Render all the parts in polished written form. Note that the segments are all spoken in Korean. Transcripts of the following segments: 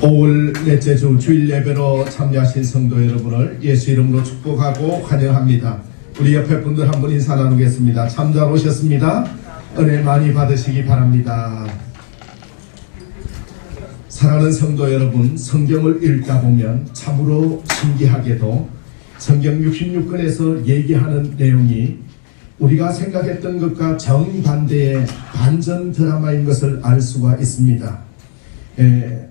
5월 넷째 주 주일 예배로 참여하신 성도 여러분을 예수 이름으로 축복하고 환영합니다. 우리 옆에 분들 한 분 인사 나누겠습니다. 참 잘 오셨습니다. 은혜 많이 받으시기 바랍니다. 사랑하는 성도 여러분, 성경을 읽다 보면 참으로 신기하게도 성경 66권에서 얘기하는 내용이 우리가 생각했던 것과 정반대의 반전 드라마인 것을 알 수가 있습니다.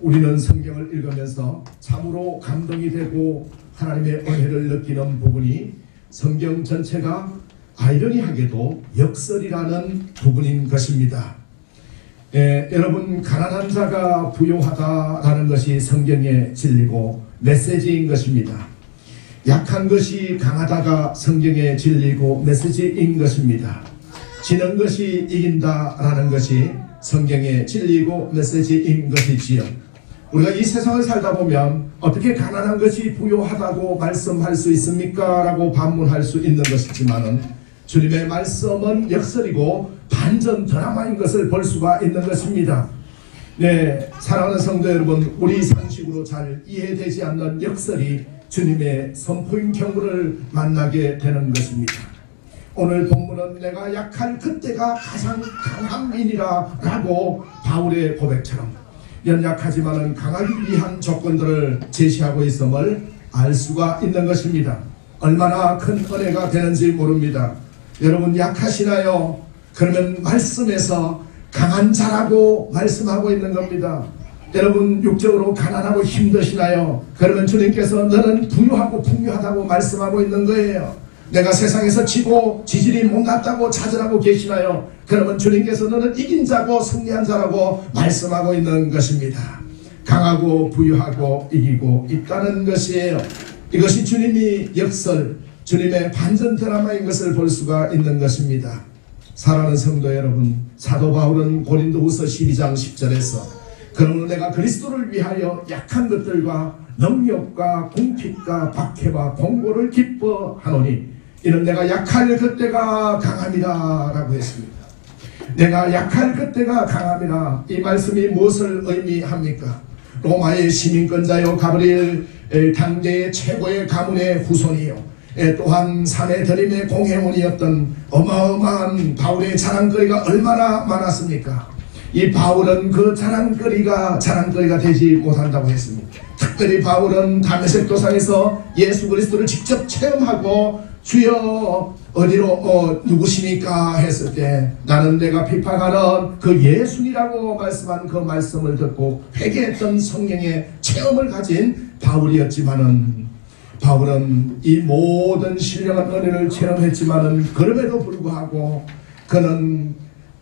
우리는 성경을 읽으면서 참으로 감동이 되고 하나님의 은혜를 느끼는 부분이 성경 전체가 아이러니하게도 역설이라는 부분인 것입니다. 여러분, 가난한 자가 부요하다라는 것이 성경의 진리고 메시지인 것입니다. 약한 것이 강하다가 성경의 진리고 메시지인 것입니다. 지는 것이 이긴다라는 것이 성경의 진리고 메시지인 것이지요. 우리가 이 세상을 살다 보면 어떻게 가난한 것이 부요하다고 말씀할 수 있습니까? 라고 반문할 수 있는 것이지만은 주님의 말씀은 역설이고 반전 드라마인 것을 볼 수가 있는 것입니다. 네, 사랑하는 성도 여러분, 우리 상식으로 잘 이해되지 않는 역설이 주님의 선포인 경우를 만나게 되는 것입니다. 오늘 본문은 내가 약할 그때가 가장 강함이니라 라고 바울의 고백처럼 연약하지만은 강하기 위한 조건들을 제시하고 있음을 알 수가 있는 것입니다. 얼마나 큰 은혜가 되는지 모릅니다. 여러분, 약하시나요? 그러면 말씀에서 강한 자라고 말씀하고 있는 겁니다. 여러분, 육적으로 가난하고 힘드시나요? 그러면 주님께서 너는 부유하고 풍요하다고 말씀하고 있는 거예요. 내가 세상에서 지고 지질이 못났다고 찾으라고 계시나요? 그러면 주님께서 너는 이긴 자고 승리한 자라고 말씀하고 있는 것입니다. 강하고 부유하고 이기고 있다는 것이에요. 이것이 주님이 역설, 주님의 반전 드라마인 것을 볼 수가 있는 것입니다. 사랑하는 성도 여러분, 사도 바울은 고린도후서 12장 10절에서 그러므로 내가 그리스도를 위하여 약한 것들과 능력과 궁핍과 박해와 공고를 기뻐하노니 이는 내가 약할 그때가 강함이라 라고 했습니다. 내가 약할 그때가 강함이라. 이 말씀이 무엇을 의미합니까? 로마의 시민권자요 가브리엘 당대의 최고의 가문의 후손이요, 또한 사내들임의 공회원이었던 어마어마한 바울의 자랑거리가 얼마나 많았습니까? 이 바울은 그 자랑거리가 되지 못한다고 했습니다. 특별히 바울은 다메섹 도상에서 예수 그리스도를 직접 체험하고 주여 어디로 누구십니까 했을 때 나는 내가 비판하는 그 예수니라고 말씀한 그 말씀을 듣고 회개했던 성령의 체험을 가진 바울이었지만은, 바울은 이 모든 신령한 은혜를 체험했지만은 그럼에도 불구하고 그는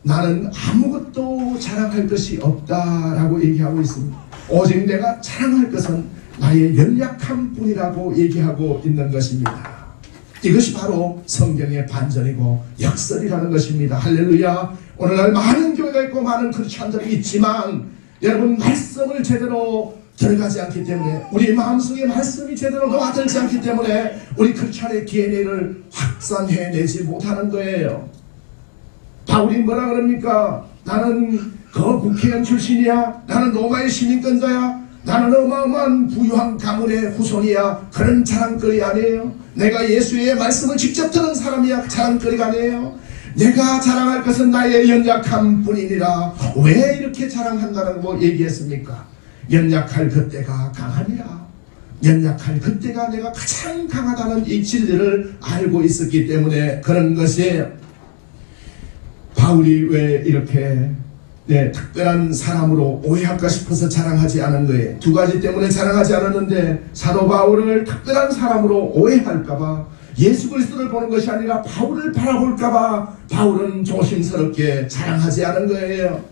나는 아무것도 자랑할 것이 없다라고 얘기하고 있습니다. 오직 내가 자랑할 것은 나의 연약함 뿐이라고 얘기하고 있는 것입니다. 이것이 바로 성경의 반전이고 역설이라는 것입니다. 할렐루야. 오늘날 많은 교회가 있고 많은 크리스찬들이 있지만 여러분, 말씀을 제대로 들어가지 않기 때문에, 우리 마음속에 말씀이 제대로 녹아들지 않기 때문에 우리 크리스찬의 DNA를 확산해내지 못하는 거예요. 바울이 뭐라 그럽니까? 나는 그 국회의원 출신이야. 나는 로마의 시민권자야. 나는 어마어마한 부유한 가문의 후손이야. 그런 자랑거리 아니에요. 내가 예수의 말씀을 직접 들은 사람이야. 자랑거리가 아니에요. 내가 자랑할 것은 나의 연약함 뿐이니라. 왜 이렇게 자랑한다고 얘기했습니까? 연약할 그때가 강함이라. 연약할 그때가 내가 가장 강하다는 이 진리를 알고 있었기 때문에 그런 것이에요. 바울이 왜 이렇게 특별한 사람으로 오해할까 싶어서 자랑하지 않은 거예요. 두 가지 때문에 자랑하지 않았는데, 사도 바울을 특별한 사람으로 오해할까봐, 예수 그리스도를 보는 것이 아니라 바울을 바라볼까봐 바울은 조심스럽게 자랑하지 않은 거예요.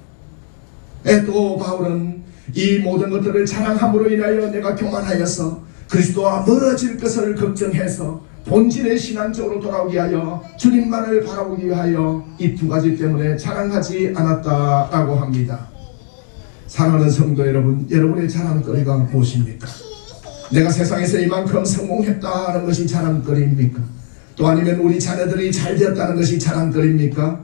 또 바울은 이 모든 것들을 자랑함으로 인하여 내가 교만하여서 그리스도와 멀어질 것을 걱정해서 본질의 신앙적으로 돌아오기 위하여 주님만을 바라보기 위하여 이 두 가지 때문에 자랑하지 않았다라고 합니다. 사랑하는 성도 여러분, 여러분의 자랑거리가 무엇입니까? 내가 세상에서 이만큼 성공했다는 것이 자랑거리입니까? 또 아니면 우리 자녀들이 잘 되었다는 것이 자랑거리입니까?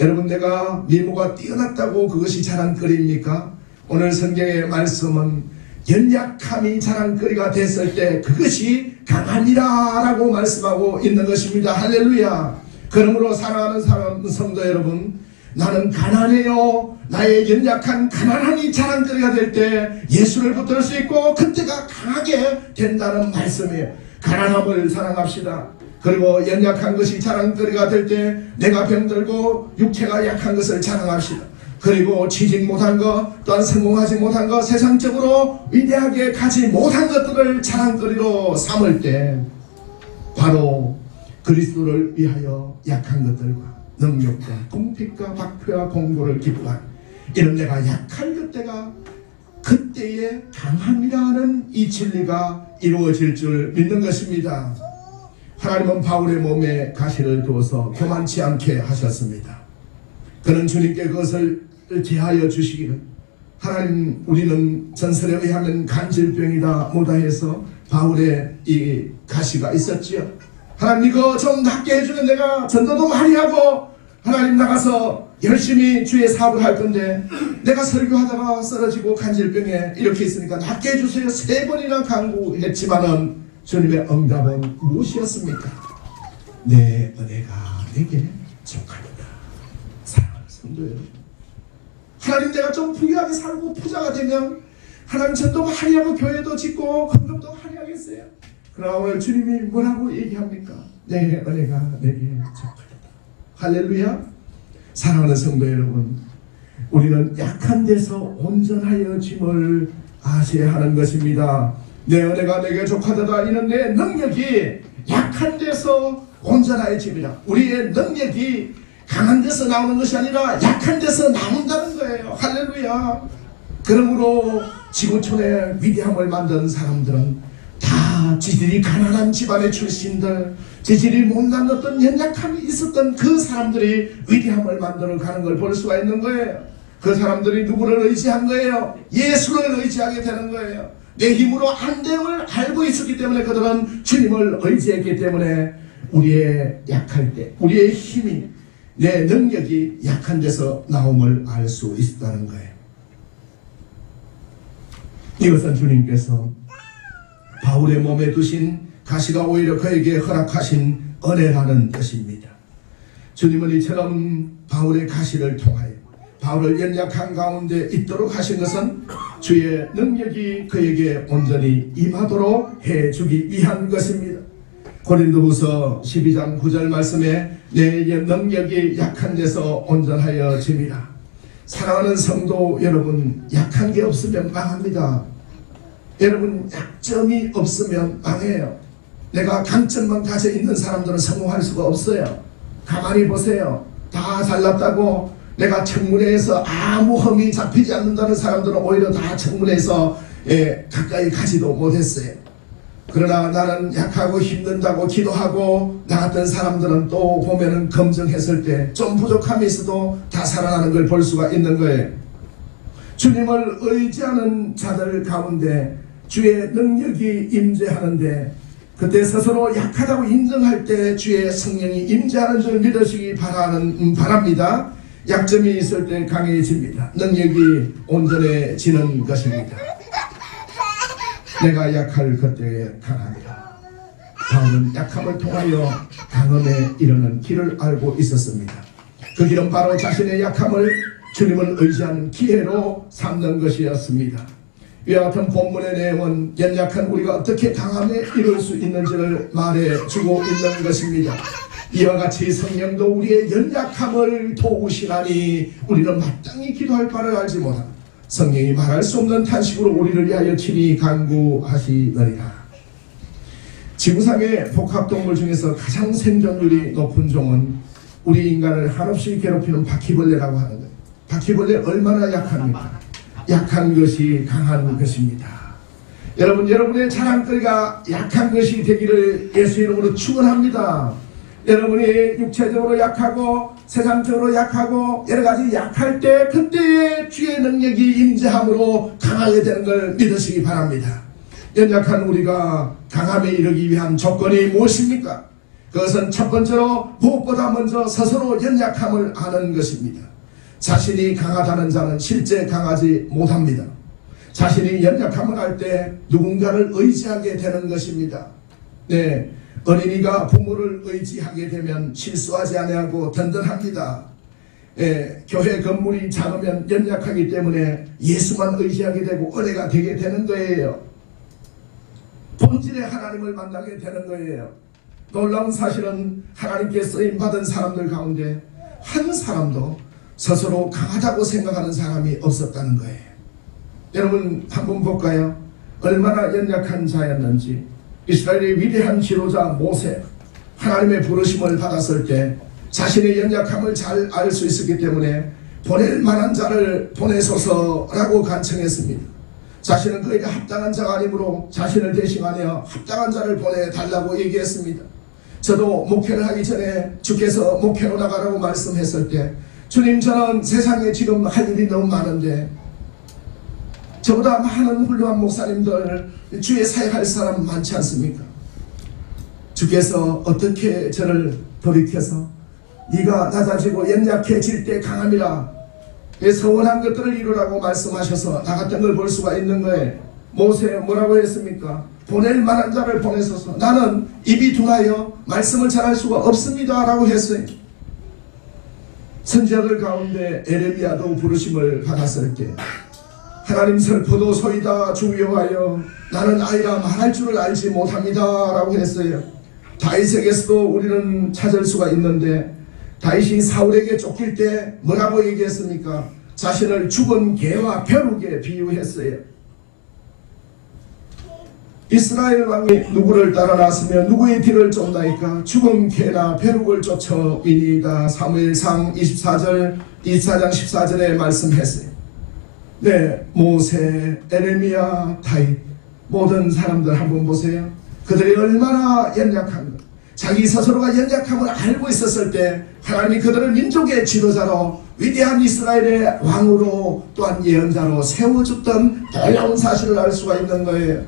여러분, 내가 미모가 뛰어났다고 그것이 자랑거리입니까? 오늘 성경의 말씀은 연약함이 자랑거리가 됐을 때 그것이 강함이라고 말씀하고 있는 것입니다. 할렐루야. 그러므로 사랑하는 성도 여러분, 나는 가난해요. 나의 연약한 가난함이 자랑거리가 될 때 예수를 붙들 수 있고 그때가 강하게 된다는 말씀이에요. 가난함을 사랑합시다. 그리고 연약한 것이 자랑거리가 될 때 내가 병들고 육체가 약한 것을 자랑합시다. 그리고 취직 못한 것, 또한 성공하지 못한 것, 세상적으로 위대하게 가지 못한 것들을 자랑거리로 삼을 때 바로 그리스도를 위하여 약한 것들과 능력과 공핍과 박표와 공고를 기뻐한 이런 내가 약할 그때에 강함이라는 이 진리가 이루어질 줄 믿는 것입니다. 하나님은 바울의 몸에 가시를 두어서 교만치 않게 하셨습니다. 그는 주님께 그것을 제하여 주시기를, 하나님, 우리는 전설에 의하면 간질병이다 뭐다 해서 바울의 이 가시가 있었지요. 하나님, 이거 좀 낫게 해주면 내가 전도도 많이 하고 하나님 나가서 열심히 주의 사업을 할 건데 내가 설교하다가 쓰러지고 간질병에 이렇게 있으니까 낫게 해주세요. 3번이나 간구했지만은 주님의 응답은 무엇이었습니까? 내 은혜가 내게 족하니라. 사랑하는 성도 여러분, 하나님, 내가 좀 부유하게 살고 부자가 되면 하나님 전도 많이 하고 교회도 짓고 헌금도 많이 하겠어요. 그러나 오늘 주님이 뭐라고 얘기합니까? 내 은혜가 내게 족하니라. 할렐루야. 사랑하는 성도 여러분, 우리는 약한 데서 온전하여짐을 아셔야 하는 것입니다. 내 은혜가 내게 족하도다. 이는 내 능력이 약한 데서 온전하여짐이라. 우리의 능력이 강한 데서 나오는 것이 아니라 약한 데서 나온다는 거예요. 할렐루야. 그러므로 지구촌의 위대함을 만든 사람들은 다 지질이 가난한 집안의 출신들, 지질이 못난 어떤 연약함이 있었던 그 사람들이 위대함을 만들어 가는 걸 볼 수가 있는 거예요. 그 사람들이 누구를 의지한 거예요? 예수를 의지하게 되는 거예요. 내 힘으로 안 됨을 알고 있었기 때문에 그들은 주님을 의지했기 때문에 우리의 약할 때, 우리의 힘이, 내 능력이 약한 데서 나옴을 알 수 있다는 거예요. 이것은 주님께서 바울의 몸에 두신 가시가 오히려 그에게 허락하신 은혜라는 뜻입니다. 주님은 이처럼 바울의 가시를 통하여 바울을 연약한 가운데 있도록 하신 것은 주의 능력이 그에게 온전히 임하도록 해주기 위한 것입니다. 고린도후서 12장 9절 말씀에 내 능력이 약한 데서 온전하여 짐이라. 사랑하는 성도 여러분, 약한 게 없으면 망합니다. 여러분, 약점이 없으면 망해요. 내가 강점만 가져 있는 사람들은 성공할 수가 없어요. 가만히 보세요. 다 잘났다고 내가 청문회에서 아무 흠이 잡히지 않는다는 사람들은 오히려 다 청문회에서 가까이 가지도 못했어요. 그러나 나는 약하고 힘든다고 기도하고 나갔던 사람들은 또 보면은 검증했을 때 좀 부족함이 있어도 다 살아나는 걸 볼 수가 있는 거예요. 주님을 의지하는 자들 가운데 주의 능력이 임재하는데 그때 스스로 약하다고 인정할 때 주의 성령이 임재하는 줄 믿으시기 바랍니다. 약점이 있을 때 강해집니다. 능력이 온전해지는 것입니다. 내가 약할 그때에 강합니다. 바울은 약함을 통하여 강함에 이르는 길을 알고 있었습니다. 그 길은 바로 자신의 약함을 주님을 의지하는 기회로 삼는 것이었습니다. 이와 같은 본문의 내용은 연약한 우리가 어떻게 강함에 이룰 수 있는지를 말해주고 있는 것입니다. 이와 같이 성령도 우리의 연약함을 도우시나니 우리는 마땅히 기도할 바를 알지 못하고 성령이 말할 수 없는 탄식으로 우리를 위하여 친히 간구하시느니라. 지구상의 복합동물 중에서 가장 생존율이 높은 종은 우리 인간을 한없이 괴롭히는 바퀴벌레라고 하는 거예요. 바퀴벌레 얼마나 약합니까? 약한 것이 강한 것입니다. 여러분, 여러분의 자랑거리가 약한 것이 되기를 예수의 이름으로 축원합니다. 여러분이 육체적으로 약하고 세상적으로 약하고 여러가지 약할 때 그때의 주의 능력이 임재함으로 강하게 되는 걸 믿으시기 바랍니다. 연약한 우리가 강함에 이르기 위한 조건이 무엇입니까? 그것은 첫 번째로 무엇보다 먼저 스스로 연약함을 아는 것입니다. 자신이 강하다는 자는 실제 강하지 못합니다. 자신이 연약함을 할 때 누군가를 의지하게 되는 것입니다. 네, 어린이가 부모를 의지하게 되면 실수하지 아니하고 든든합니다. 교회 건물이 작으면 연약하기 때문에 예수만 의지하게 되고 은혜가 되게 되는 거예요. 본질의 하나님을 만나게 되는 거예요. 놀라운 사실은 하나님께 쓰임받은 사람들 가운데 한 사람도 스스로 강하다고 생각하는 사람이 없었다는 거예요. 여러분 한번 볼까요? 얼마나 연약한 자였는지. 이스라엘의 위대한 지도자 모세, 하나님의 부르심을 받았을 때 자신의 연약함을 잘 알 수 있었기 때문에 보낼 만한 자를 보내소서라고 간청했습니다. 자신은 그에게 합당한 자가 아니므로 자신을 대신하여 합당한 자를 보내달라고 얘기했습니다. 저도 목회를 하기 전에 주께서 목회로 나가라고 말씀했을 때, 주님, 저는 세상에 지금 할 일이 너무 많은데 저보다 많은 훌륭한 목사님들, 주의 사역할 사람 많지 않습니까? 주께서 어떻게 저를 돌이켜서 네가 낮아지고 연약해질 때 강함이라 서원한 것들을 이루라고 말씀하셔서 나갔던 걸 볼 수가 있는 거예요. 모세 뭐라고 했습니까? 보낼 만한 자를 보내소서. 나는 입이 둔하여 말씀을 잘할 수가 없습니다 라고 했어요. 선지자들 가운데 에레미야도 부르심을 받았을 때 하나님 슬프도소이다 주 여호와여 나는 아이라 말할 줄을 알지 못합니다 라고 했어요. 다윗에게서도 우리는 찾을 수가 있는데 다윗이 사울에게 쫓길 때 뭐라고 얘기했습니까? 자신을 죽은 개와 벼룩에 비유했어요. 이스라엘 왕이 누구를 따라 나서며 누구의 뒤를 쫓나이까? 죽은 개나 벼룩을 쫓아이니이다. 사무엘상 24장 14절에 말씀했어요. 네, 모세, 에레미야, 다윗 모든 사람들 한번 보세요. 그들이 얼마나 연약한가. 자기 스스로가 연약함을 알고 있었을 때 하나님이 그들을 민족의 지도자로 위대한 이스라엘의 왕으로 또한 예언자로 세워줬던 놀라운 사실을 알 수가 있는 거예요.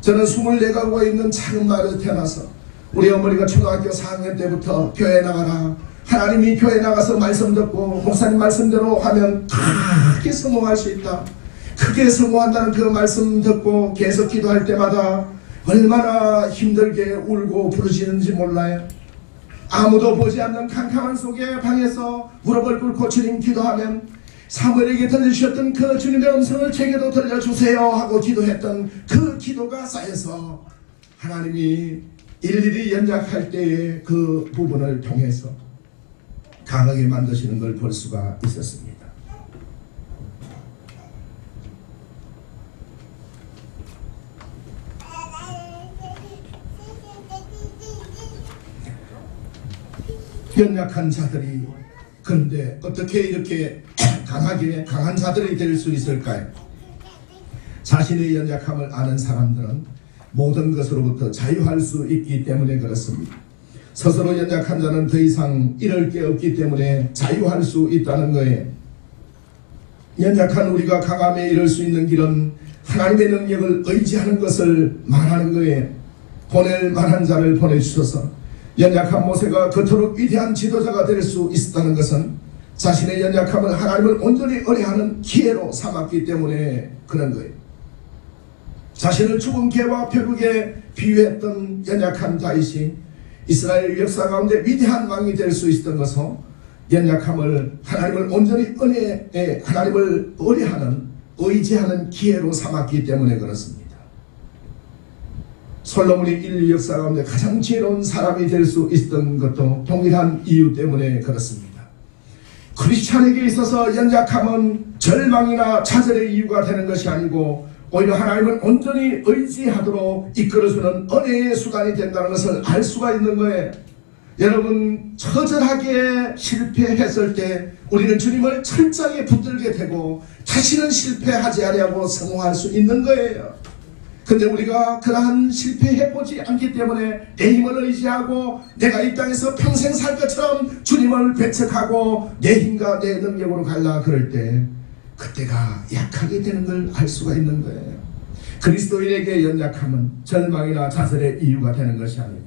저는 24가구가 있는 작은 마을에서 태어나서 우리 어머니가 초등학교 4학년 때부터 교회 나가라, 하나님이 교회 나가서 말씀 듣고 목사님 말씀대로 하면 크게 성공할 수 있다, 크게 성공한다는 그 말씀 듣고 계속 기도할 때마다 얼마나 힘들게 울고 부르짖는지 몰라요. 아무도 보지 않는 캄캄한 속에 방에서 무릎을 꿇고 주님 기도하면 사무엘에게 들려주셨던 그 주님의 음성을 제게도 들려주세요 하고 기도했던 그 기도가 쌓여서 하나님이 일일이 연약할 때의 그 부분을 통해서 강하게 만드시는 걸 볼 수가 있었습니다. 연약한 자들이 그런데 어떻게 이렇게 강한 자들이 될 수 있을까요? 자신의 연약함을 아는 사람들은 모든 것으로부터 자유할 수 있기 때문에 그렇습니다. 스스로 연약한 자는 더 이상 잃을 게 없기 때문에 자유할 수 있다는 거예요. 연약한 우리가 강함에 이를 수 있는 길은 하나님의 능력을 의지하는 것을 말하는 거예요. 보낼 만한 자를 보내주셔서 연약한 모세가 그토록 위대한 지도자가 될 수 있었다는 것은 자신의 연약함을 하나님을 온전히 의뢰하는 기회로 삼았기 때문에 그런 거예요. 자신을 죽은 개와 벼룩에 비유했던 연약한 다윗이 이스라엘 역사 가운데 위대한 왕이 될 수 있었던 것은 연약함을 하나님을 온전히 하나님을 의지하는 기회로 삼았기 때문에 그렇습니다. 솔로몬이 인류 역사 가운데 가장 지혜로운 사람이 될 수 있었던 것도 동일한 이유 때문에 그렇습니다. 크리스찬에게 있어서 연약함은 절망이나 좌절의 이유가 되는 것이 아니고 오히려 하나님을 온전히 의지하도록 이끌어주는 은혜의 수단이 된다는 것을 알 수가 있는 거예요. 여러분, 처절하게 실패했을 때 우리는 주님을 철저하게 붙들게 되고 다시는 실패하지 아니하고 성공할 수 있는 거예요. 근데 우리가 그러한 실패해보지 않기 때문에 내 힘을 의지하고 내가 이 땅에서 평생 살 것처럼 주님을 배척하고 내 힘과 내 능력으로 갈라 그럴 때 그때가 약하게 되는 걸 알 수가 있는 거예요. 그리스도인에게 연약함은 절망이나 좌절의 이유가 되는 것이 아니고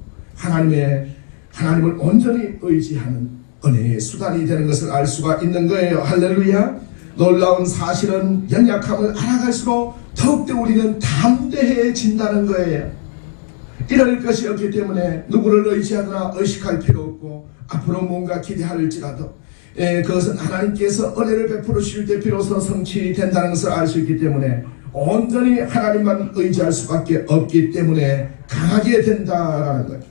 하나님을 온전히 의지하는 은혜의 수단이 되는 것을 알 수가 있는 거예요. 할렐루야. 놀라운 사실은 연약함을 알아갈수록 더욱더 우리는 담대해진다는 거예요. 이럴 것이 없기 때문에 누구를 의지하거나 의식할 필요 없고 앞으로 뭔가 기대할지라도 그것은 하나님께서 은혜를 베풀어 주실 때 비로소 성취된다는 것을 알 수 있기 때문에 온전히 하나님만 의지할 수밖에 없기 때문에 강하게 된다라는 거예요.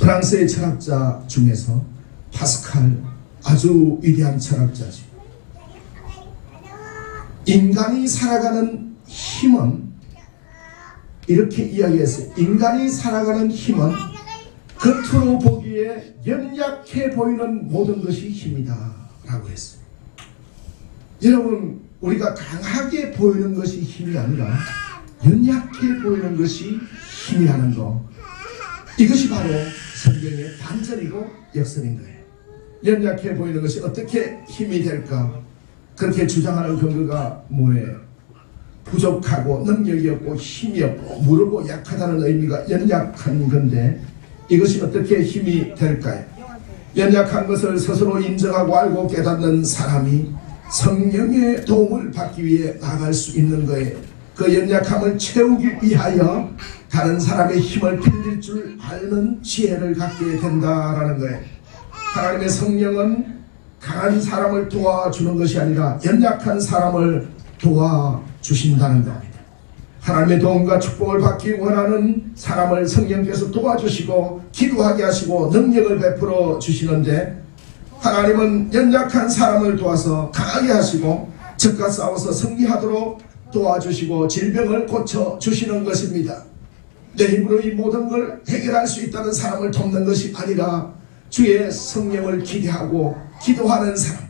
프랑스의 철학자 중에서 파스칼, 아주 위대한 철학자죠. 인간이 살아가는 힘은 이렇게 이야기했어요. 인간이 살아가는 힘은 겉으로 보기에 연약해 보이는 모든 것이 힘이다 라고 했어요. 여러분, 우리가 강하게 보이는 것이 힘이 아니라 연약해 보이는 것이 힘이라는 거, 이것이 바로 성경의 반전이고 역설인 거예요. 연약해 보이는 것이 어떻게 힘이 될까? 그렇게 주장하는 근거가 뭐예요? 부족하고 능력이 없고 힘이 없고 무르고 약하다는 의미가 연약한 건데 이것이 어떻게 힘이 될까요? 연약한 것을 스스로 인정하고 알고 깨닫는 사람이 성령의 도움을 받기 위해 나갈 수 있는 거예요. 그 연약함을 채우기 위하여 다른 사람의 힘을 빌릴 줄 아는 지혜를 갖게 된다라는 거예요. 하나님의 성령은 강한 사람을 도와주는 것이 아니라 연약한 사람을 도와주신다는 겁니다. 하나님의 도움과 축복을 받기 원하는 사람을 성령께서 도와주시고 기도하게 하시고 능력을 베풀어 주시는데, 하나님은 연약한 사람을 도와서 강하게 하시고 적과 싸워서 승리하도록 도와주시고 질병을 고쳐주시는 것입니다. 내 힘으로 이 모든 걸 해결할 수 있다는 사람을 돕는 것이 아니라 주의 성령을 기대하고 기도하는 사람,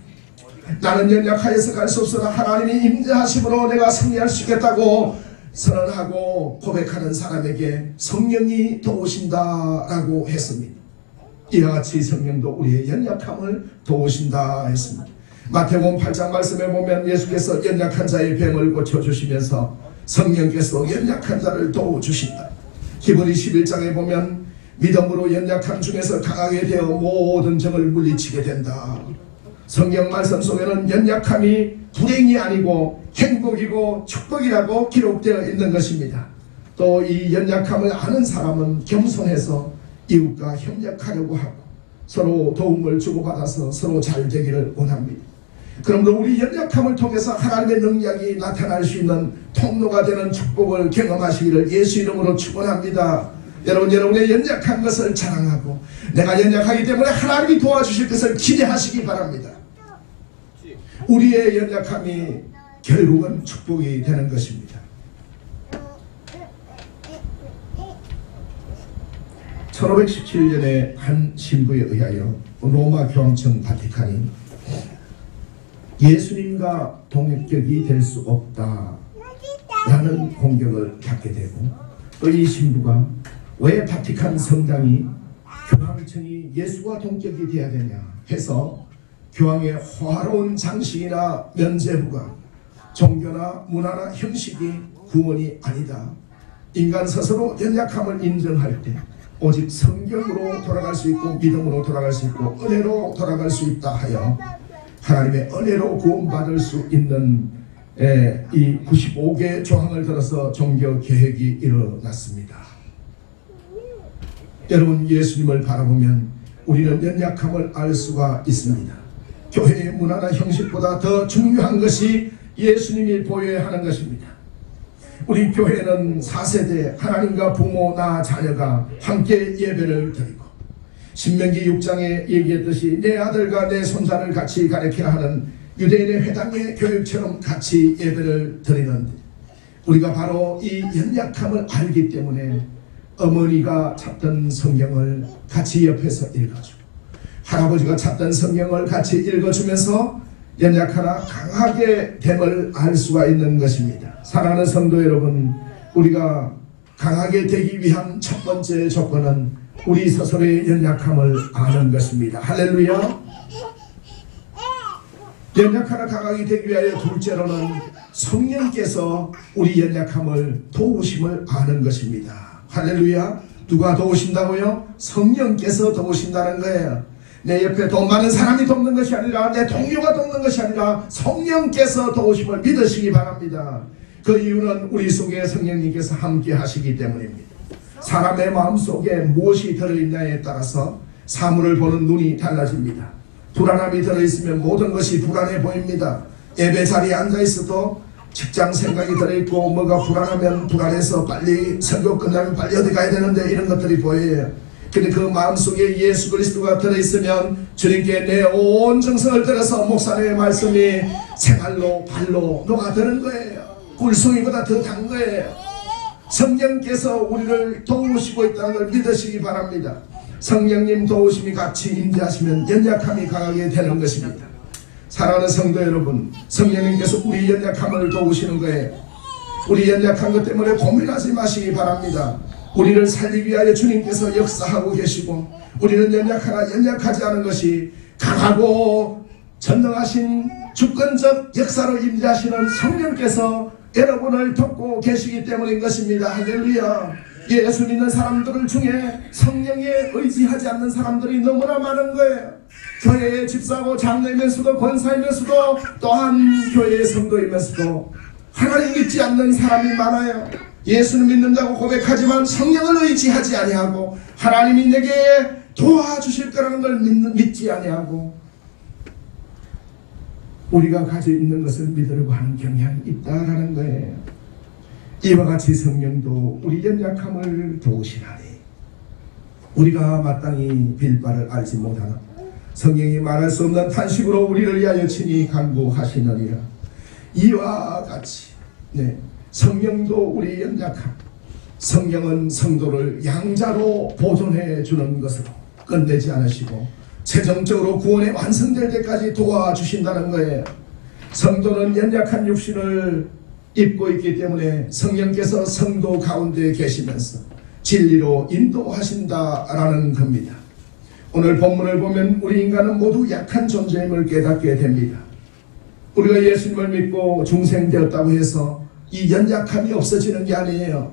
나는 연약하여서 갈 수 없으나 하나님이 임재하심으로 내가 승리할 수 있겠다고 선언하고 고백하는 사람에게 성령이 도우신다라고 했습니다. 이와 같이 성령도 우리의 연약함을 도우신다 했습니다. 마태복음 8장 말씀에 보면 예수께서 연약한 자의 병을 고쳐주시면서 성령께서 연약한 자를 도우주신다. 히브리 11장에 보면 믿음으로 연약함 중에서 강하게 되어 모든 적을 물리치게 된다. 성경 말씀 속에는 연약함이 불행이 아니고 행복이고 축복이라고 기록되어 있는 것입니다. 또 이 연약함을 아는 사람은 겸손해서 이웃과 협력하려고 하고 서로 도움을 주고받아서 서로 잘 되기를 원합니다. 그러므로 우리 연약함을 통해서 하나님의 능력이 나타날 수 있는 통로가 되는 축복을 경험하시기를 예수 이름으로 축원합니다. 여러분, 여러분의 연약한 것을 자랑하고 내가 연약하기 때문에 하나님이 도와주실 것을 기대하시기 바랍니다. 우리의 연약함이 결국은 축복이 되는 것입니다. 1517년에 한 신부에 의하여 로마 교황청 바티칸이 예수님과 동격이 될 수 없다 라는 공격을 받게 되고, 또 이 신부가 왜 바티칸 성당이 교황청이 예수와 동격이 되어야 되냐 해서 교황의 화려한 장식이나 면죄부가 종교나 문화나 형식이 구원이 아니다. 인간 스스로 연약함을 인정할 때 오직 성경으로 돌아갈 수 있고 믿음으로 돌아갈 수 있고 은혜로 돌아갈 수 있다 하여 하나님의 은혜로 구원받을 수 있는 이 95개 조항을 들어서 종교 개혁이 일어났습니다. 여러분, 예수님을 바라보면 우리는 연약함을 알 수가 있습니다. 교회의 문화나 형식보다 더 중요한 것이 예수님이 보여야 하는 것입니다. 우리 교회는 4세대 하나님과 부모 나 자녀가 함께 예배를 드리고, 신명기 6장에 얘기했듯이 내 아들과 내 손자를 같이 가르쳐야 하는 유대인의 회당의 교육처럼 같이 예배를 드리는데, 우리가 바로 이 연약함을 알기 때문에 어머니가 찾던 성경을 같이 옆에서 읽어주고 할아버지가 찾던 성경을 같이 읽어주면서 연약하나 강하게 됨을 알 수가 있는 것입니다. 사랑하는 성도 여러분, 우리가 강하게 되기 위한 첫 번째 조건은 우리 스스로의 연약함을 아는 것입니다. 할렐루야. 연약하나 강하게 되기 위하여 둘째로는 성령께서 우리 연약함을 도우심을 아는 것입니다. 할렐루야. 누가 도우신다고요? 성령께서 도우신다는 거예요. 내 옆에 돈 많은 사람이 돕는 것이 아니라 내 동료가 돕는 것이 아니라 성령께서 도우심을 믿으시기 바랍니다. 그 이유는 우리 속에 성령님께서 함께 하시기 때문입니다. 사람의 마음속에 무엇이 들어있냐에 따라서 사물을 보는 눈이 달라집니다. 불안함이 들어있으면 모든 것이 불안해 보입니다. 예배 자리에 앉아있어도 직장 생각이 들어있고 뭐가 불안하면 불안해서 빨리 설교 끝나면 빨리 어디 가야 되는데 이런 것들이 보여요. 근데 그 마음속에 예수 그리스도가 들어있으면 주님께 내 온 정성을 들어서 목사님의 말씀이 생활로 발로 녹아드는 거예요. 꿀송이보다 더 단 거예요. 성령께서 우리를 도우시고 있다는 걸 믿으시기 바랍니다. 성령님 도우심이 같이 임재하시면 연약함이 강하게 되는 것입니다. 사랑하는 성도 여러분, 성령님께서 우리 연약함을 도우시는 거예요. 우리 연약한 것 때문에 고민하지 마시기 바랍니다. 우리를 살리기 위하여 주님께서 역사하고 계시고, 우리는 연약하나 연약하지 않은 것이 강하고 전능하신 주권적 역사로 임재하시는 성령께서 여러분을 돕고 계시기 때문인 것입니다. 할렐루야. 예수 믿는 사람들 중에 성령에 의지하지 않는 사람들이 너무나 많은 거예요. 교회의 집사고 장로이면서도 권사이면서도 또한 교회의 성도이면서도 하나님 믿지 않는 사람이 많아요. 예수는 믿는다고 고백하지만 성령을 의지하지 아니하고 하나님이 내게 도와주실 거라는 걸 믿지 아니하고 우리가 가지고 있는 것을 믿으려고 하는 경향이 있다라는 거예요. 이와 같이 성령도 우리 연약함을 도우시나니 우리가 마땅히 빌 바를 알지 못하나 성령이 말할 수 없는 탄식으로 우리를 위하여 친히 간구하시느니라. 이와 같이 성령도 우리 연약함, 성령은 성도를 양자로 보존해 주는 것으로 끝내지 않으시고 최종적으로 구원이 완성될 때까지 도와주신다는 거예요. 성도는 연약한 육신을 입고 있기 때문에 성령께서 성도 가운데 계시면서 진리로 인도하신다라는 겁니다. 오늘 본문을 보면 우리 인간은 모두 약한 존재임을 깨닫게 됩니다. 우리가 예수님을 믿고 중생되었다고 해서 이 연약함이 없어지는 게 아니에요.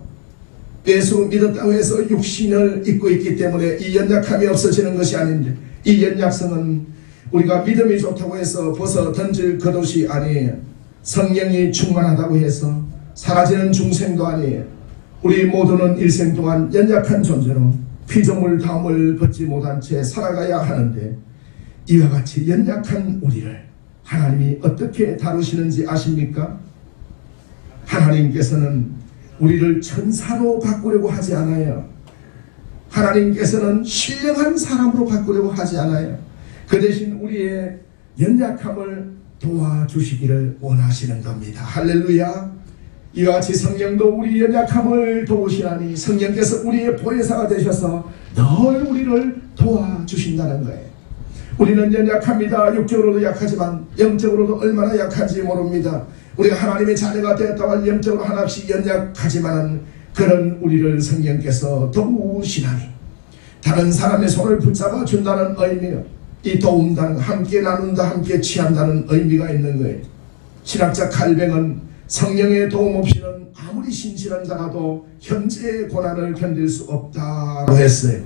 예수 믿었다고 해서 육신을 입고 있기 때문에 이 연약함이 없어지는 것이 아닌데, 이 연약성은 우리가 믿음이 좋다고 해서 벗어 던질 겉옷이 아니에요. 성령이 충만하다고 해서 사라지는 중생도 아니에요. 우리 모두는 일생 동안 연약한 존재로 피조물 다음을 벗지 못한 채 살아가야 하는데, 이와 같이 연약한 우리를 하나님이 어떻게 다루시는지 아십니까? 하나님께서는 우리를 천사로 바꾸려고 하지 않아요. 하나님께서는 신령한 사람으로 바꾸려고 하지 않아요. 그 대신 우리의 연약함을 도와주시기를 원하시는 겁니다. 할렐루야. 이와 같이 성령도 우리 연약함을 도우시나니 성령께서 우리의 보혜사가 되셔서 늘 우리를 도와주신다는 거예요. 우리는 연약합니다. 육적으로도 약하지만 영적으로도 얼마나 약한지 모릅니다. 우리가 하나님의 자녀가 되었다고 할 영적으로 한없이 연약하지만 그런 우리를 성령께서 도우시나니, 다른 사람의 손을 붙잡아 준다는 의미요, 이 도움다는 함께 나눈다, 함께 취한다는 의미가 있는 거예요. 신학자 칼뱅은 성령의 도움 없이는 아무리 신실한 자라도 현재의 고난을 견딜 수 없다고 했어요.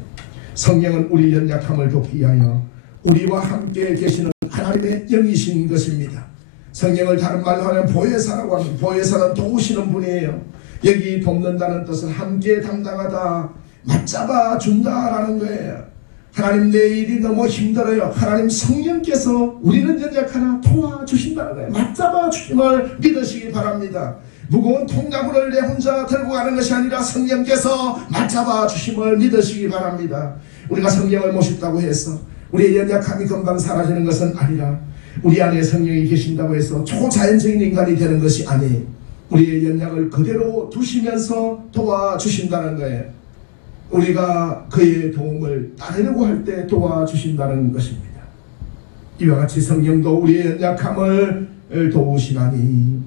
성령은 우리 연약함을 돕기 위하여 우리와 함께 계시는 하나님의 영이신 것입니다. 성령을 다른 말로 하면 보혜사라고 하는, 보혜사는 도우시는 분이에요. 여기 돕는다는 뜻은 함께 담당하다, 맞잡아 준다라는 거예요. 하나님 내 일이 너무 힘들어요. 하나님 성령께서 우리는 연약하나 도와주신다는 거예요. 맞잡아 주심을 믿으시기 바랍니다. 무거운 통나무를 내 혼자 들고 가는 것이 아니라 성령께서 맞잡아 주심을 믿으시기 바랍니다. 우리가 성령을 모셨다고 해서 우리의 연약함이 금방 사라지는 것은 아니라 우리 안에 성령이 계신다고 해서 초자연적인 인간이 되는 것이 아니에요. 우리의 연약을 그대로 두시면서 도와주신다는 거예요. 우리가 그의 도움을 따르려고 할 때 도와주신다는 것입니다. 이와 같이 성령도 우리의 연약함을 도우시나니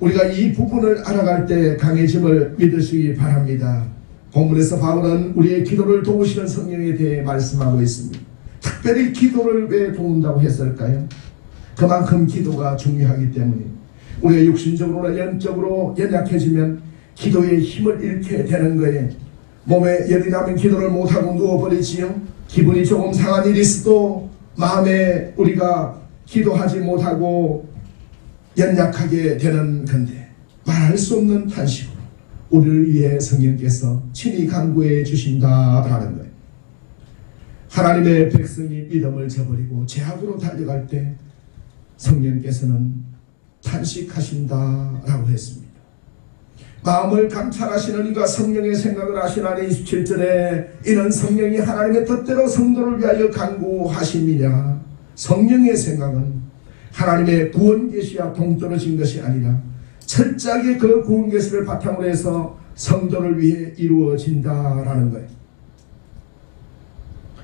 우리가 이 부분을 알아갈 때 강해짐을 믿으시기 바랍니다. 본문에서 바울은 우리의 기도를 도우시는 성령에 대해 말씀하고 있습니다. 특별히 기도를 왜 도운다고 했을까요? 그만큼 기도가 중요하기 때문에 우리가 육신적으로나 영적으로 연약해지면 기도의 힘을 잃게 되는 거예요. 몸에 열이 나면 기도를 못하고 누워버리지요. 기분이 조금 상한 일이 있어도 마음에 우리가 기도하지 못하고 연약하게 되는 건데 말할 수 없는 탄식으로 우리를 위해 성령께서 친히 간구해 주신다라는 거예요. 하나님의 백성이 믿음을 저버리고 죄악으로 달려갈 때 성령께서는 탄식하신다라고 했습니다. 마음을 감찰하시는 이가 성령의 생각을 하시나니 27절에 이는 성령이 하나님의 뜻대로 성도를 위하여 간구하심이냐. 성령의 생각은 하나님의 구원 계시와 동떨어진 것이 아니라 철저하게 그 구원 계시를 바탕으로 해서 성도를 위해 이루어진다라는 거예요.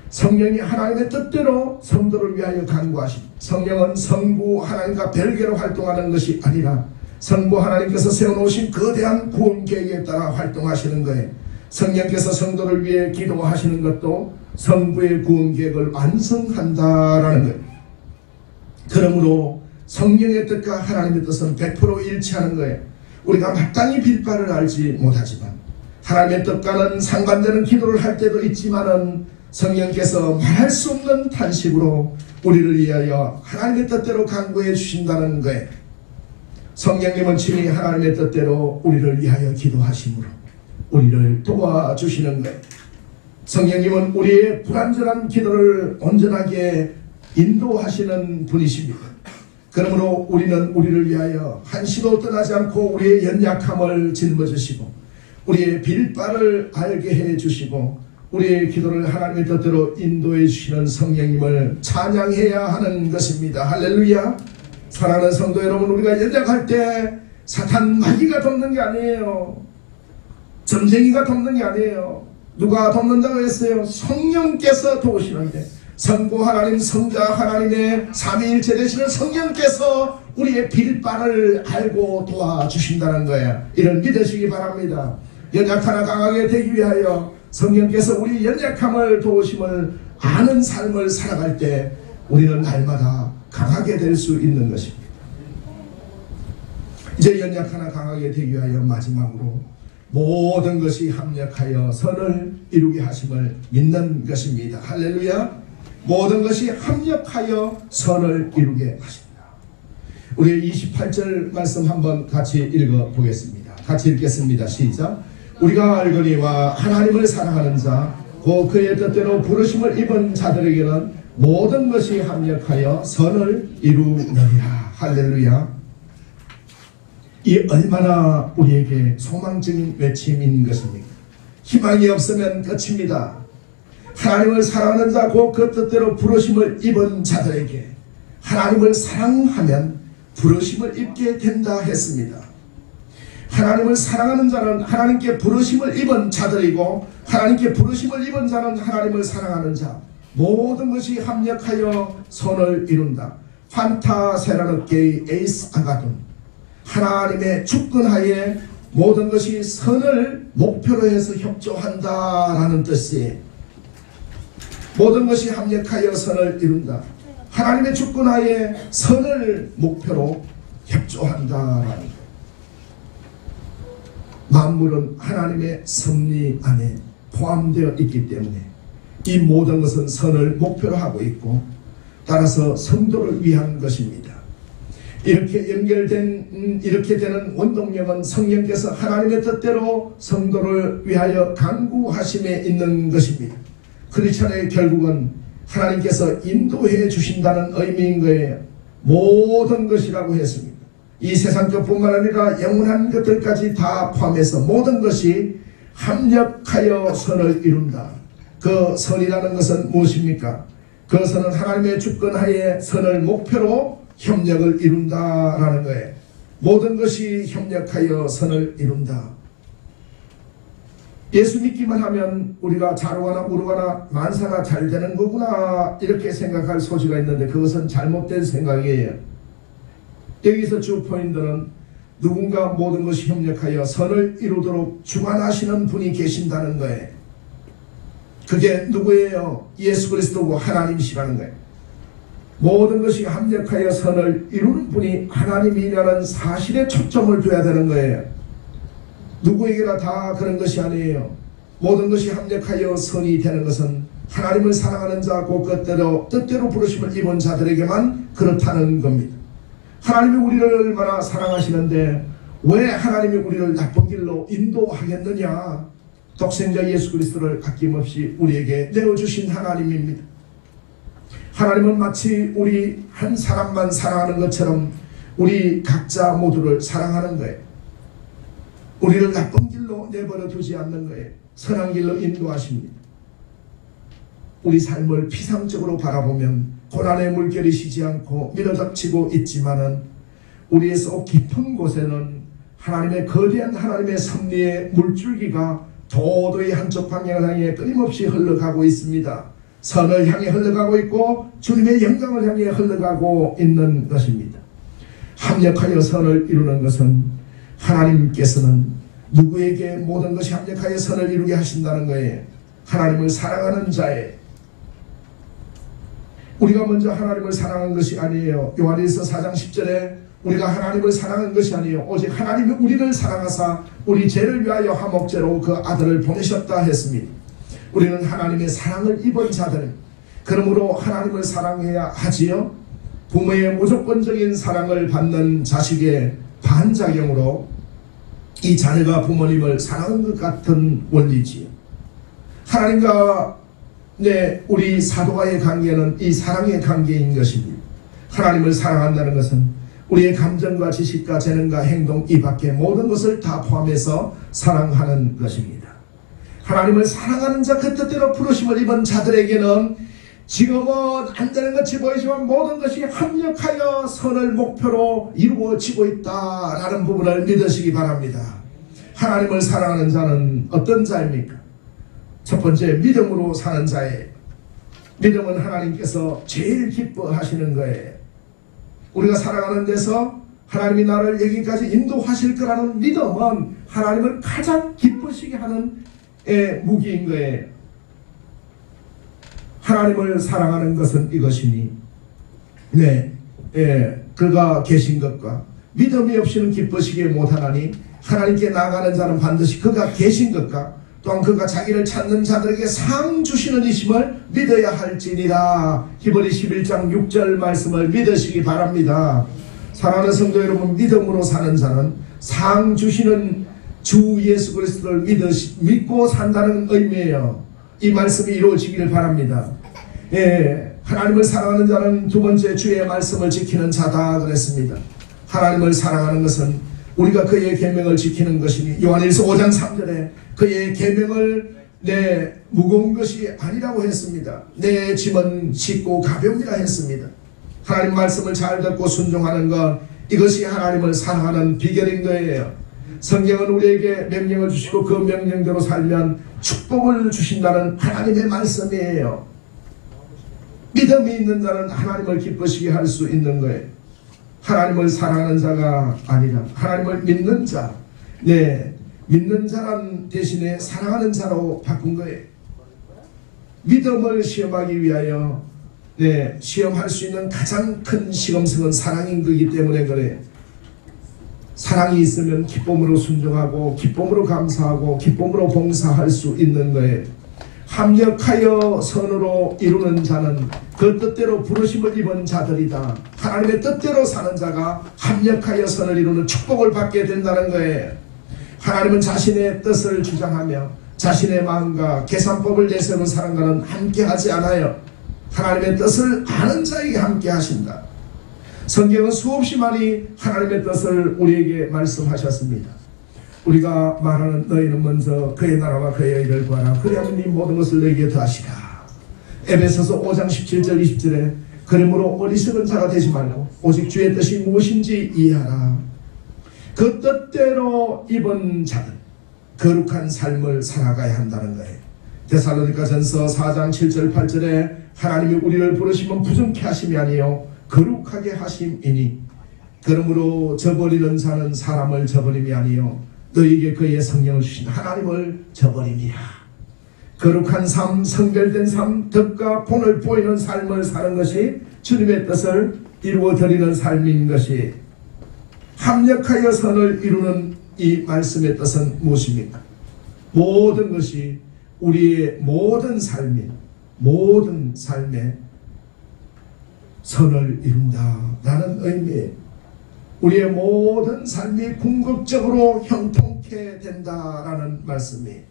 성령이 하나님의 뜻대로 성도를 위하여 간구하심. 성령은 성부 하나님과 별개로 활동하는 것이 아니라 성부 하나님께서 세워놓으신 거대한 구원 계획에 따라 활동하시는 거예요. 성령께서 성도를 위해 기도하시는 것도 성부의 구원 계획을 완성한다라는 거예요. 그러므로 성령의 뜻과 하나님의 뜻은 100% 일치하는 거예요. 우리가 마땅히 빌바를 알지 못하지만 하나님의 뜻과는 상반되는 기도를 할 때도 있지만은 성령께서 말할 수 없는 탄식으로 우리를 위하여 하나님의 뜻대로 간구해 주신다는 거예요. 성령님은 친히 하나님의 뜻대로 우리를 위하여 기도하심으로 우리를 도와주시는 거예요. 성령님은 우리의 불완전한 기도를 온전하게 인도하시는 분이십니다. 그러므로 우리는 우리를 위하여 한시도 떠나지 않고 우리의 연약함을 짊어지시고 우리의 빌바를 알게 해주시고 우리의 기도를 하나님의 뜻대로 인도해 주시는 성령님을 찬양해야 하는 것입니다. 할렐루야. 사랑하는 성도 여러분, 우리가 연약할 때 사탄 마귀가 돕는 게 아니에요. 점쟁이가 돕는 게 아니에요. 누가 돕는다고 했어요? 성령께서 도우시는데 성부 하나님, 성자 하나님의 삼위일체 되시는 성령께서 우리의 빌바를 알고 도와주신다는 거예요. 이를 믿으시기 바랍니다. 연약하나 강하게 되기 위하여 성령께서 우리 연약함을 도우심을 아는 삶을 살아갈 때 우리는 날마다 강하게 될 수 있는 것입니다. 이제 연약하나 강하게 되기 위하여 마지막으로 모든 것이 합력하여 선을 이루게 하심을 믿는 것입니다. 할렐루야. 모든 것이 합력하여 선을 이루게 하십니다. 우리 28절 말씀 한번 같이 읽어보겠습니다. 같이 읽겠습니다. 시작. 우리가 알거니와 하나님을 사랑하는 자 곧 그의 뜻대로 부르심을 입은 자들에게는 모든 것이 합력하여 선을 이루느니라. 할렐루야. 이 얼마나 우리에게 소망적인 외침인 것입니까? 희망이 없으면 끝입니다. 하나님을 사랑하는 자 곧 그 뜻대로 부르심을 입은 자들에게 하나님을 사랑하면 부르심을 입게 된다 했습니다. 하나님을 사랑하는 자는 하나님께 부르심을 입은 자들이고 하나님께 부르심을 입은 자는 하나님을 사랑하는 자 모든 것이 합력하여 선을 이룬다. 판타세라르케이 에이스 아가돈 하나님의 주권하에 모든 것이 선을 목표로 해서 협조한다라는 뜻이에요. 모든 것이 합력하여 선을 이룬다. 하나님의 주권하에 선을 목표로 협조한다라는 것. 만물은 하나님의 섭리 안에 포함되어 있기 때문에 이 모든 것은 선을 목표로 하고 있고 따라서 성도를 위한 것입니다. 이렇게 연결된 이렇게 되는 원동력은 성령께서 하나님의 뜻대로 성도를 위하여 간구하심에 있는 것입니다. 크리스천의 결국은 하나님께서 인도해 주신다는 의미인 거예요. 모든 것이라고 했습니다. 이 세상 것뿐만 아니라 영원한 것들까지 다 포함해서 모든 것이 합력하여 선을 이룬다. 그 선이라는 것은 무엇입니까? 그 선은 하나님의 주권하에 선을 목표로 협력을 이룬다라는 거예요. 모든 것이 협력하여 선을 이룬다. 예수 믿기만 하면 우리가 자루가나 우루가나 만사가 잘 되는 거구나 이렇게 생각할 소지가 있는데 그것은 잘못된 생각이에요. 여기서 주 포인트는 누군가 모든 것이 협력하여 선을 이루도록 주관하시는 분이 계신다는 거예요. 그게 누구예요? 예수 그리스도고 하나님이시라는 거예요. 모든 것이 합력하여 선을 이루는 분이 하나님이라는 사실에 초점을 둬야 되는 거예요. 누구에게나 다 그런 것이 아니에요. 모든 것이 합력하여 선이 되는 것은 하나님을 사랑하는 자, 그 뜻대로 부르심을 입은 자들에게만 그렇다는 겁니다. 하나님이 우리를 얼마나 사랑하시는데 왜 하나님이 우리를 나쁜 길로 인도하겠느냐? 독생자 예수 그리스도를 아낌없이 우리에게 내어주신 하나님입니다. 하나님은 마치 우리 한 사람만 사랑하는 것처럼 우리 각자 모두를 사랑하는 거예요. 우리를 나쁜 길로 내버려 두지 않는 거예요. 선한 길로 인도하십니다. 우리 삶을 피상적으로 바라보면 고난의 물결이 쉬지 않고 밀어닥치고 있지만은 우리의 속 깊은 곳에는 하나님의 거대한 하나님의 섭리의 물줄기가 도도히 한쪽 방향을 향해 끊임없이 흘러가고 있습니다. 선을 향해 흘러가고 있고 주님의 영광을 향해 흘러가고 있는 것입니다. 합력하여 선을 이루는 것은 하나님께서는 누구에게 모든 것이 합력하여 선을 이루게 하신다는 거예요. 하나님을 사랑하는 자에 우리가 먼저 하나님을 사랑한 것이 아니에요. 요한일서 4장 10절에 우리가 하나님을 사랑한 것이 아니에요. 오직 하나님이 우리를 사랑하사 우리 죄를 위하여 화목제로 그 아들을 보내셨다 했습니다. 우리는 하나님의 사랑을 입은 자들입니다. 그러므로 하나님을 사랑해야 하지요. 부모의 무조건적인 사랑을 받는 자식의 반작용으로 이 자녀가 부모님을 사랑하는 것 같은 원리지요. 하나님과 우리 사도와의 관계는 이 사랑의 관계인 것입니다. 하나님을 사랑한다는 것은 우리의 감정과 지식과 재능과 행동 이 밖에 모든 것을 다 포함해서 사랑하는 것입니다. 하나님을 사랑하는 자, 그 뜻대로 부르심을 입은 자들에게는 지금은 안 되는 것이 보이지만 모든 것이 합력하여 선을 목표로 이루어지고 있다라는 부분을 믿으시기 바랍니다. 하나님을 사랑하는 자는 어떤 자입니까? 첫 번째, 믿음으로 사는 자예요. 믿음은 하나님께서 제일 기뻐하시는 거예요. 우리가 살아가는 데서 하나님이 나를 여기까지 인도하실 거라는 믿음은 하나님을 가장 기쁘시게 하는 무기인 거예요. 하나님을 사랑하는 것은 이것이니 그가 계신 것과 믿음이 없이는 기쁘시게 못하나니 하나님께 나아가는 자는 반드시 그가 계신 것과 또한 그가 자기를 찾는 자들에게 상 주시는 이심을 믿어야 할지니라. 히브리 11장 6절 말씀을 믿으시기 바랍니다. 사랑하는 성도 여러분, 믿음으로 사는 자는 상 주시는 주 예수 그리스도를 믿고 산다는 의미예요. 이 말씀이 이루어지기를 바랍니다. 하나님을 사랑하는 자는 두 번째 주의 말씀을 지키는 자다 그랬습니다. 하나님을 사랑하는 것은 우리가 그의 계명을 지키는 것이니 요한일서 5장 3절에 그의 계명을 무거운 것이 아니라고 했습니다. 내 짐은 쉽고 가벼우니라 했습니다. 하나님 말씀을 잘 듣고 순종하는 것, 이것이 하나님을 사랑하는 비결인 거예요. 성경은 우리에게 명령을 주시고 그 명령대로 살면 축복을 주신다는 하나님의 말씀이에요. 믿음이 있는 자는 하나님을 기쁘시게 할 수 있는 거예요. 하나님을 사랑하는 자가 아니라 하나님을 믿는 자, 믿는 자란 대신에 사랑하는 자로 바꾼 거예요. 믿음을 시험하기 위하여 시험할 수 있는 가장 큰 시험성은 사랑인 거기 때문에 그래요. 사랑이 있으면 기쁨으로 순종하고 기쁨으로 감사하고 기쁨으로 봉사할 수 있는 거예요. 합력하여 선으로 이루는 자는 그 뜻대로 부르심을 입은 자들이다. 하나님의 뜻대로 사는 자가 합력하여 선을 이루는 축복을 받게 된다는 거예요. 하나님은 자신의 뜻을 주장하며 자신의 마음과 계산법을 내세우는 사람과는 함께하지 않아요. 하나님의 뜻을 아는 자에게 함께 하신다. 성경은 수없이 많이 하나님의 뜻을 우리에게 말씀하셨습니다. 우리가 말하는 너희는 먼저 그의 나라와 그의 일을 구하라. 그리하면 네 모든 것을 너희에게 더하시라. 에베소서 5장 17절 20절에 그러므로 어리석은 자가 되지 말고 오직 주의 뜻이 무엇인지 이해하라. 그 뜻대로 입은 자들 거룩한 삶을 살아가야 한다는 거예요. 데살로니가전서 4장 7절 8절에 하나님이 우리를 부르시면 부정케 하심이 아니요 거룩하게 하심이니 그러므로 저버리는 자는 사람을 저버림이 아니요 너희에게 그의 성령을 주신 하나님을 저버리니라. 거룩한 삶, 성결된 삶, 덕과 본을 보이는 삶을 사는 것이 주님의 뜻을 이루어드리는 삶인 것이, 합력하여 선을 이루는 이 말씀의 뜻은 무엇입니까? 모든 것이 우리의 모든 삶이 모든 삶에 선을 이룬다라는 의미, 우리의 모든 삶이 궁극적으로 형통케 된다라는 말씀이,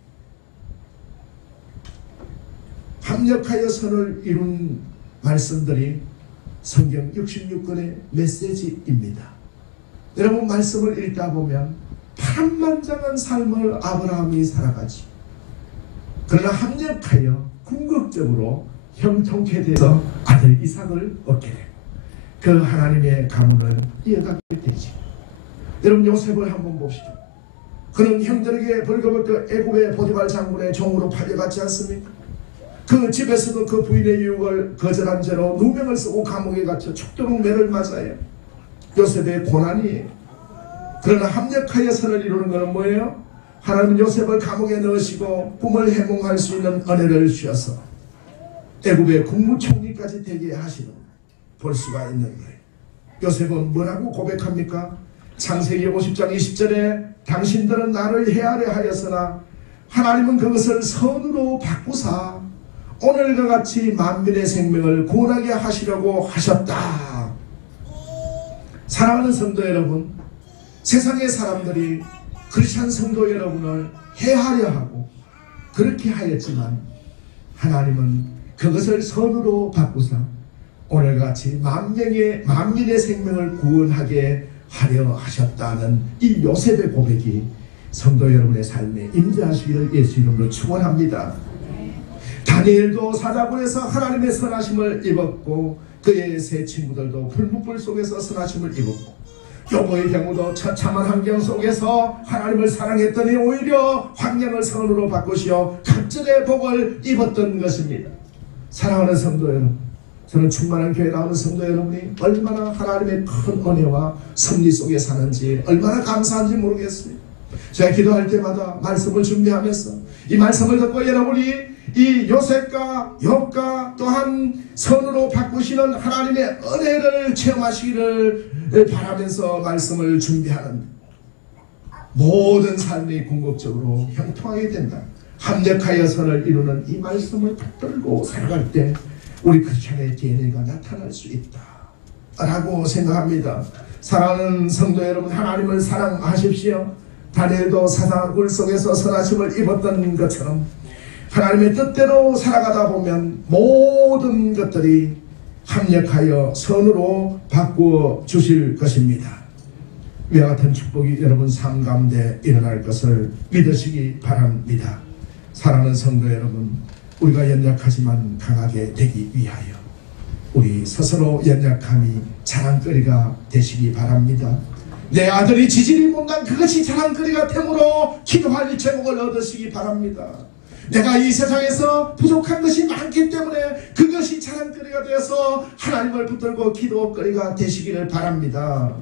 합력하여 선을 이룬 말씀들이 성경 66권의 메시지입니다. 여러분, 말씀을 읽다 보면 파란만장한 삶을 아브라함이 살아가지, 그러나 합력하여 궁극적으로 형통케 돼서 아들 이삭을 얻게 되고 그 하나님의 가문을 이어가게 되지. 여러분, 요셉을 한번 봅시다. 그는 형들에게 벌거벗겨 애굽의 보디발 장군의 종으로 팔려갔지 않습니까? 그 집에서도 그 부인의 유혹을 거절한 죄로 누명을 쓰고 감옥에 갇혀 죽도록 매를 맞아요. 요셉의 고난이에요. 그러나 합력하여 선을 이루는 것은 뭐예요? 하나님은 요셉을 감옥에 넣으시고 꿈을 해몽할 수 있는 은혜를 주셔서 애굽의 국무총리까지 되게 하시는, 볼 수가 있는 거예요. 요셉은 뭐라고 고백합니까? 창세기 50장 20절에 당신들은 나를 해하려 하였으나 하나님은 그것을 선으로 바꾸사 오늘과 같이 만민의 생명을 구원하게 하시려고 하셨다. 사랑하는 성도 여러분, 세상의 사람들이 크리스찬 성도 여러분을 해하려 하고 그렇게 하였지만 하나님은 그것을 선으로 바꾸사 오늘같이 만민의 생명을 구원하게 하려 하셨다는 이 요셉의 고백이 성도 여러분의 삶에 임재하시기를 예수 이름으로 축원합니다. 다니엘도 사자굴에서 하나님의 선하심을 입었고 그의 세 친구들도 풀무불 속에서 선하심을 입었고, 욥의 경우도 처참한 환경 속에서 하나님을 사랑했더니 오히려 환경을 선으로 바꾸시어 갑절의 복을 입었던 것입니다. 사랑하는 성도 여러분, 저는 충만한 교회 나오는 성도 여러분이 얼마나 하나님의 큰 은혜와 섭리 속에 사는지 얼마나 감사한지 모르겠어요. 제가 기도할 때마다 말씀을 준비하면서 이 말씀을 듣고 여러분이 이 요셉과 욥과 또한 선으로 바꾸시는 하나님의 은혜를 체험하시기를 바라면서 말씀을 준비하는, 모든 삶이 궁극적으로 형통하게 된다. 합력하여 선을 이루는 이 말씀을 붙들고 살아갈 때 우리 크리스천의 DNA가 나타날 수 있다 라고 생각합니다. 사랑하는 성도 여러분, 하나님을 사랑하십시오. 다니엘도 사자굴 속에서 선하심을 입었던 것처럼 하나님의 뜻대로 살아가다 보면 모든 것들이 합력하여 선으로 바꾸어 주실 것입니다. 위와 같은 축복이 여러분 삶 가운데 일어날 것을 믿으시기 바랍니다. 사랑하는 성도 여러분, 우리가 연약하지만 강하게 되기 위하여 우리 스스로 연약함이 자랑거리가 되시기 바랍니다. 내 아들이 지질이 못난 그것이 자랑거리가 되므로 기도할 제목을 얻으시기 바랍니다. 내가 이 세상에서 부족한 것이 많기 때문에 그것이 자랑거리가 되어서 하나님을 붙들고 기도거리가 되시기를 바랍니다.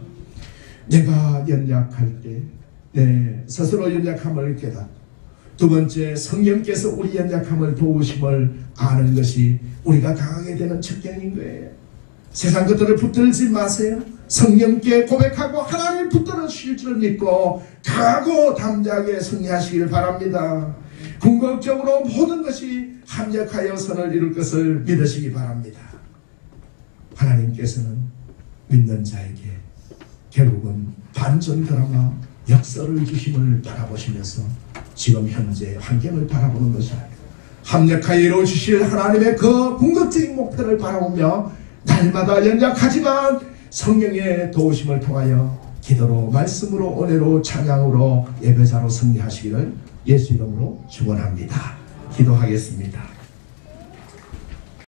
내가 연약할 때 내 스스로 연약함을 깨닫고, 두 번째, 성령께서 우리 연약함을 도우심을 아는 것이 우리가 강하게 되는 측경인 거예요. 세상 것들을 붙들지 마세요. 성령께 고백하고 하나님을 붙들어 주실 줄 믿고 강하고 담대하게 승리하시길 바랍니다. 궁극적으로 모든 것이 합력하여 선을 이룰 것을 믿으시기 바랍니다. 하나님께서는 믿는 자에게 결국은 반전 드라마 역사를 주심을 바라보시면서 지금 현재 환경을 바라보는 것이 아니라 합력하여 이루어 주실 하나님의 그 궁극적인 목표를 바라보며 날마다 연약하지만 성령의 도우심을 통하여 기도로, 말씀으로, 은혜로, 찬양으로, 예배자로 승리하시기를 예수 이름으로 축원합니다. 기도하겠습니다.